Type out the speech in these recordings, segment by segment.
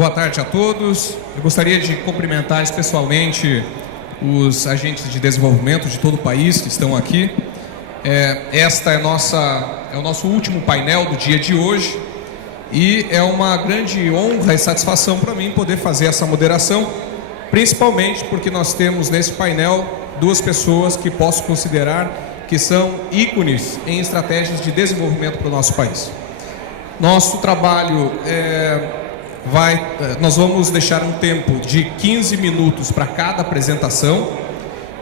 Boa tarde a todos. Eu gostaria de cumprimentar especialmente os agentes de desenvolvimento de todo o país que estão aqui. Esta é o nosso último painel do dia de hoje e é uma grande honra e satisfação para mim poder fazer essa moderação, principalmente porque nós temos nesse painel duas pessoas que posso considerar que são ícones em estratégias de desenvolvimento para o nosso país. Nosso trabalho nós vamos deixar um tempo de 15 minutos para cada apresentação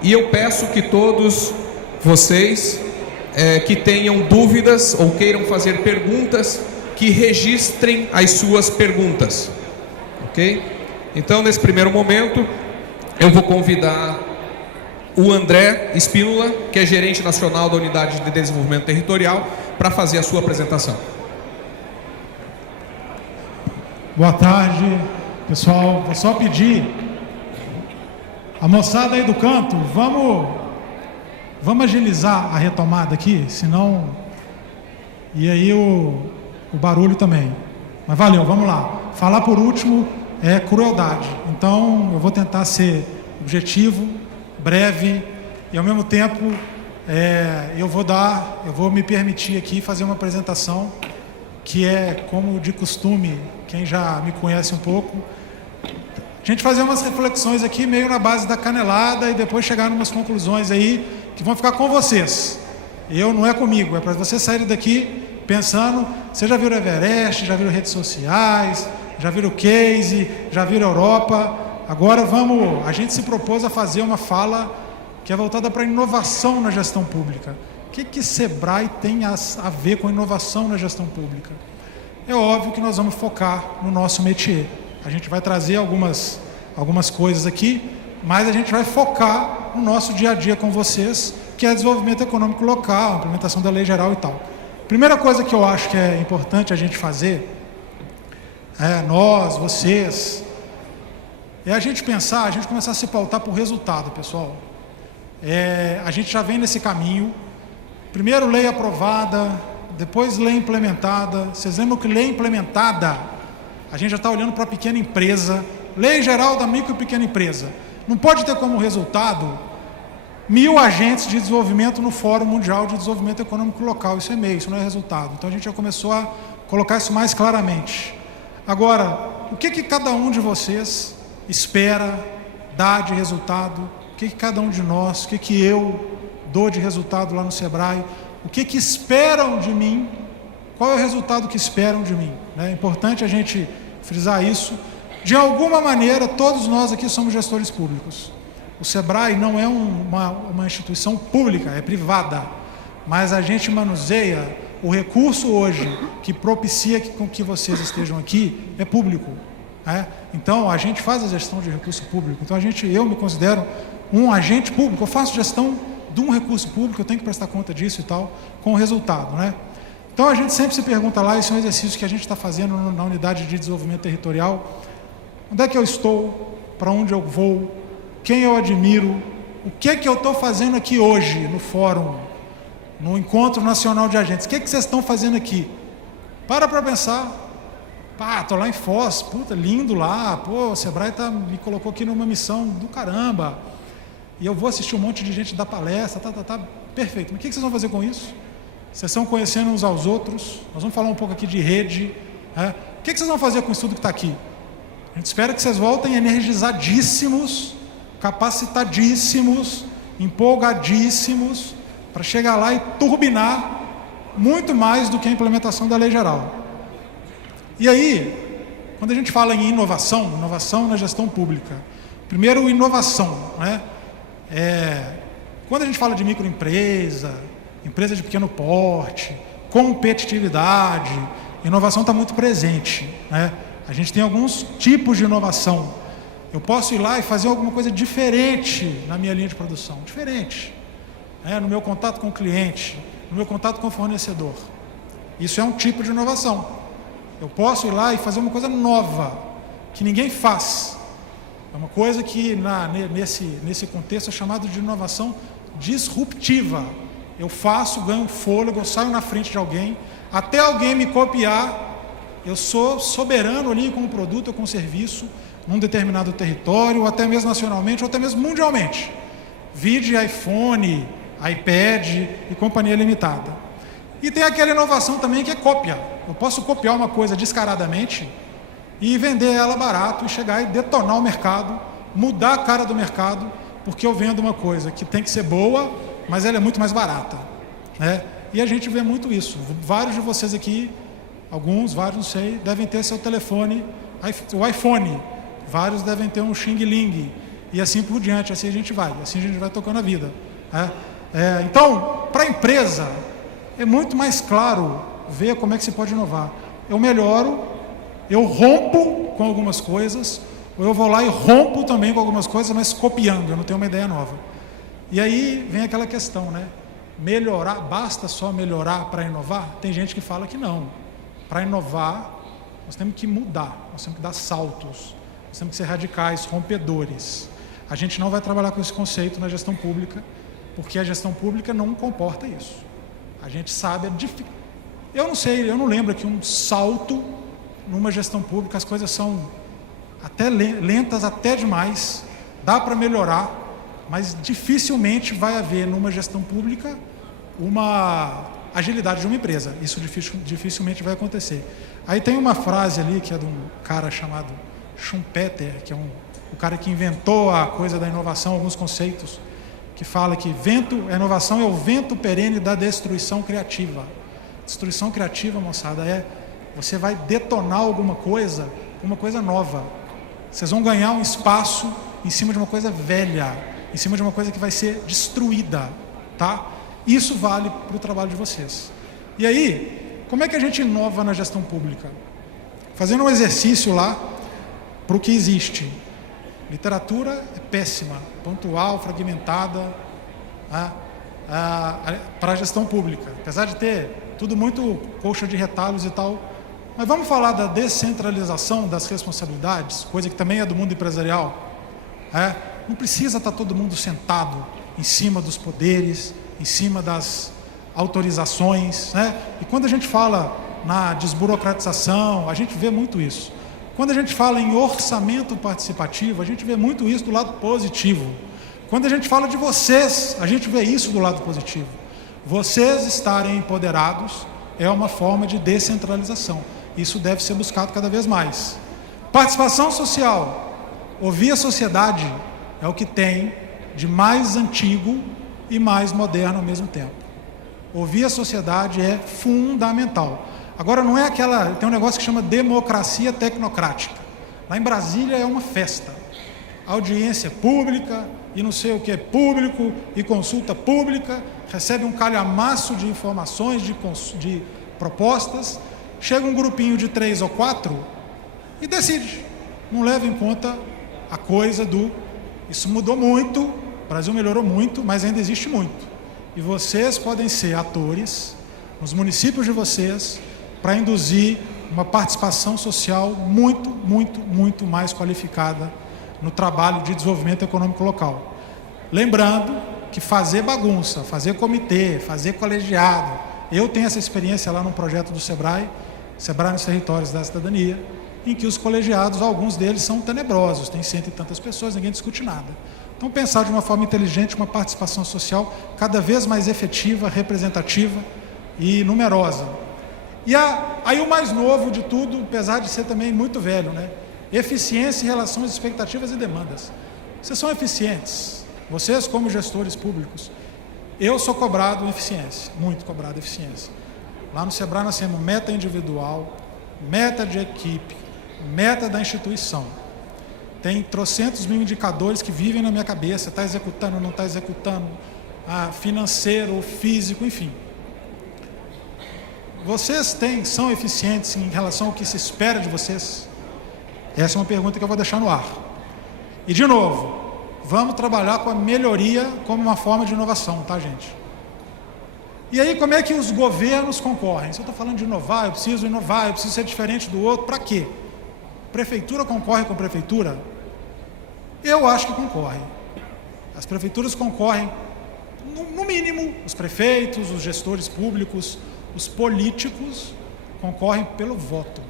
e eu peço que todos vocês que tenham dúvidas ou queiram fazer perguntas, que registrem as suas perguntas, ok? Então, nesse primeiro momento, eu vou convidar o André Espínola, que é gerente nacional da Unidade de Desenvolvimento Territorial, para fazer a sua apresentação. Boa tarde, pessoal. Vou só pedir a moçada aí do canto, vamos agilizar a retomada aqui, senão e aí o barulho também. Mas valeu, vamos lá. Falar por último é crueldade. Então eu vou tentar ser objetivo, breve e ao mesmo tempo eu vou me permitir aqui fazer uma apresentação que é como de costume, quem já me conhece um pouco, a gente fazer umas reflexões aqui meio na base da canelada e depois chegar em umas conclusões aí que vão ficar com vocês. Não é comigo, é para vocês saírem daqui pensando. Vocês já viram Everest, já viram redes sociais, já viram Case, já viram Europa. Agora a gente se propôs a fazer uma fala que é voltada para a inovação na gestão pública. O que Sebrae tem a ver com inovação na gestão pública? É óbvio que nós vamos focar no nosso métier. A gente vai trazer algumas coisas aqui, mas a gente vai focar no nosso dia a dia com vocês, que é desenvolvimento econômico local, implementação da lei geral e tal. Primeira coisa que eu acho que é importante a gente fazer, vocês, é a gente pensar, a gente começar a se pautar por resultado, pessoal. A gente já vem nesse caminho. Primeiro lei aprovada, depois lei implementada. Vocês lembram que lei implementada, a gente já está olhando para a pequena empresa, lei geral da micro e pequena empresa. Não pode ter como resultado 1000 agentes de desenvolvimento no Fórum Mundial de Desenvolvimento Econômico Local. Isso é meio, isso não é resultado. Então a gente já começou a colocar isso mais claramente. Agora, o que cada um de vocês espera dar de resultado? O que cada um de nós, o que eu dou de resultado lá no Sebrae? O que esperam de mim? Qual é o resultado que esperam de mim? É importante a gente frisar isso. De alguma maneira, todos nós aqui somos gestores públicos. O Sebrae não é uma instituição pública, é privada. Mas a gente manuseia o recurso hoje que propicia que vocês estejam aqui, é público. Então, a gente faz a gestão de recurso público. Então, eu me considero um agente público. Eu faço gestão de um recurso público, eu tenho que prestar conta disso e tal, com o resultado, Então a gente sempre se pergunta lá, esse é um exercício que a gente está fazendo na unidade de desenvolvimento territorial: onde é que eu estou, para onde eu vou, quem eu admiro, o que eu estou fazendo aqui hoje no fórum, no Encontro Nacional de Agentes, o que vocês estão fazendo aqui? Para pensar. Estou lá em Foz, puta, lindo lá, o Sebrae me colocou aqui numa missão do caramba, e eu vou assistir um monte de gente dar palestra, perfeito. Mas o que vocês vão fazer com isso? Vocês estão conhecendo uns aos outros, nós vamos falar um pouco aqui de rede. O que vocês vão fazer com o estudo que está aqui? A gente espera que vocês voltem energizadíssimos, capacitadíssimos, empolgadíssimos, para chegar lá e turbinar muito mais do que a implementação da lei geral. E aí, quando a gente fala em inovação na gestão pública, primeiro, inovação, quando a gente fala de microempresa, empresa de pequeno porte, competitividade, inovação está muito presente. A gente tem alguns tipos de inovação. Eu posso ir lá e fazer alguma coisa diferente na minha linha de produção, diferente, no meu contato com o cliente, no meu contato com o fornecedor. Isso é um tipo de inovação. Eu posso ir lá e fazer uma coisa nova, que ninguém faz. É uma coisa que nesse contexto é chamado de inovação disruptiva. Eu faço, ganho fôlego, eu saio na frente de alguém, até alguém me copiar, eu sou soberano ali com o produto ou com o serviço num determinado território, ou até mesmo nacionalmente, ou até mesmo mundialmente. Vide iPhone, iPad e companhia limitada. E tem aquela inovação também que é cópia. Eu posso copiar uma coisa descaradamente e vender ela barato e chegar e detonar o mercado, mudar a cara do mercado, porque eu vendo uma coisa que tem que ser boa, mas ela é muito mais barata, né? E a gente vê muito isso. Vários de vocês aqui, vários, não sei, devem ter seu telefone, o iPhone. Vários devem ter um Xing Ling. E assim por diante, assim a gente vai tocando a vida, né? Então, para a empresa, é muito mais claro ver como é que se pode inovar. Eu melhoro, eu rompo com algumas coisas, ou eu vou lá e rompo também com algumas coisas, mas copiando, eu não tenho uma ideia nova. E aí vem aquela questão, né? Melhorar, basta só melhorar para inovar? Tem gente que fala que não. Para inovar, nós temos que mudar, nós temos que dar saltos, nós temos que ser radicais, rompedores. A gente não vai trabalhar com esse conceito na gestão pública, porque a gestão pública não comporta isso. A gente sabe, eu não sei, eu não lembro aqui um salto numa gestão pública, as coisas são até lentas, até demais, dá para melhorar, mas dificilmente vai haver numa gestão pública uma agilidade de uma empresa. Isso dificilmente vai acontecer. Aí tem uma frase ali que é de um cara chamado Schumpeter, que é o cara que inventou a coisa da inovação, alguns conceitos, que fala que a inovação é o vento perene da destruição criativa. Destruição criativa, moçada, você vai detonar alguma coisa, uma coisa nova. Vocês vão ganhar um espaço em cima de uma coisa velha, em cima de uma coisa que vai ser destruída, tá? Isso vale para o trabalho de vocês. E aí, como é que a gente inova na gestão pública? Fazendo um exercício lá para o que existe. Literatura é péssima, pontual, fragmentada, para a gestão pública. Apesar de ter tudo muito coxa de retalhos e tal. Mas vamos falar da descentralização das responsabilidades, coisa que também é do mundo empresarial. Não precisa estar todo mundo sentado em cima dos poderes, em cima das autorizações, né? E quando a gente fala na desburocratização, a gente vê muito isso. Quando a gente fala em orçamento participativo, a gente vê muito isso do lado positivo. Quando a gente fala de vocês, a gente vê isso do lado positivo. Vocês estarem empoderados é uma forma de descentralização. Isso deve ser buscado cada vez mais. Participação social. Ouvir a sociedade é o que tem de mais antigo e mais moderno ao mesmo tempo. Ouvir a sociedade é fundamental. Agora, não é tem um negócio que chama democracia tecnocrática. Lá em Brasília é uma festa. Audiência pública e não sei o que é público e consulta pública, recebe um calhamaço de informações, de propostas, chega um grupinho de 3 ou 4 e decide. Não leva em conta a coisa isso mudou muito, o Brasil melhorou muito, mas ainda existe muito. E vocês podem ser atores, nos municípios de vocês, para induzir uma participação social muito, muito, muito mais qualificada no trabalho de desenvolvimento econômico local. Lembrando que fazer bagunça, fazer comitê, fazer colegiado, eu tenho essa experiência lá no projeto do Sebrae nos territórios da cidadania, em que os colegiados, alguns deles são tenebrosos, tem 100 e tantas pessoas, ninguém discute nada. Então, pensar de uma forma inteligente uma participação social cada vez mais efetiva, representativa e numerosa. E aí o mais novo de tudo, apesar de ser também muito velho, né? Eficiência em relação às expectativas e demandas. Vocês são eficientes. Vocês, como gestores públicos, eu sou cobrado em eficiência, muito cobrado em eficiência. Lá no Sebrae nós temos meta individual, meta de equipe, meta da instituição. Tem trocentos mil indicadores que vivem na minha cabeça, está executando, não está executando, financeiro, físico, enfim. Vocês são eficientes em relação ao que se espera de vocês? Essa é uma pergunta que eu vou deixar no ar. E, de novo, vamos trabalhar com a melhoria como uma forma de inovação, tá, gente? E aí, como é que os governos concorrem? Se eu estou falando de inovar, eu preciso ser diferente do outro, para quê? Prefeitura concorre com prefeitura? Eu acho que concorre. As prefeituras concorrem, no mínimo, os prefeitos, os gestores públicos, os políticos concorrem pelo voto.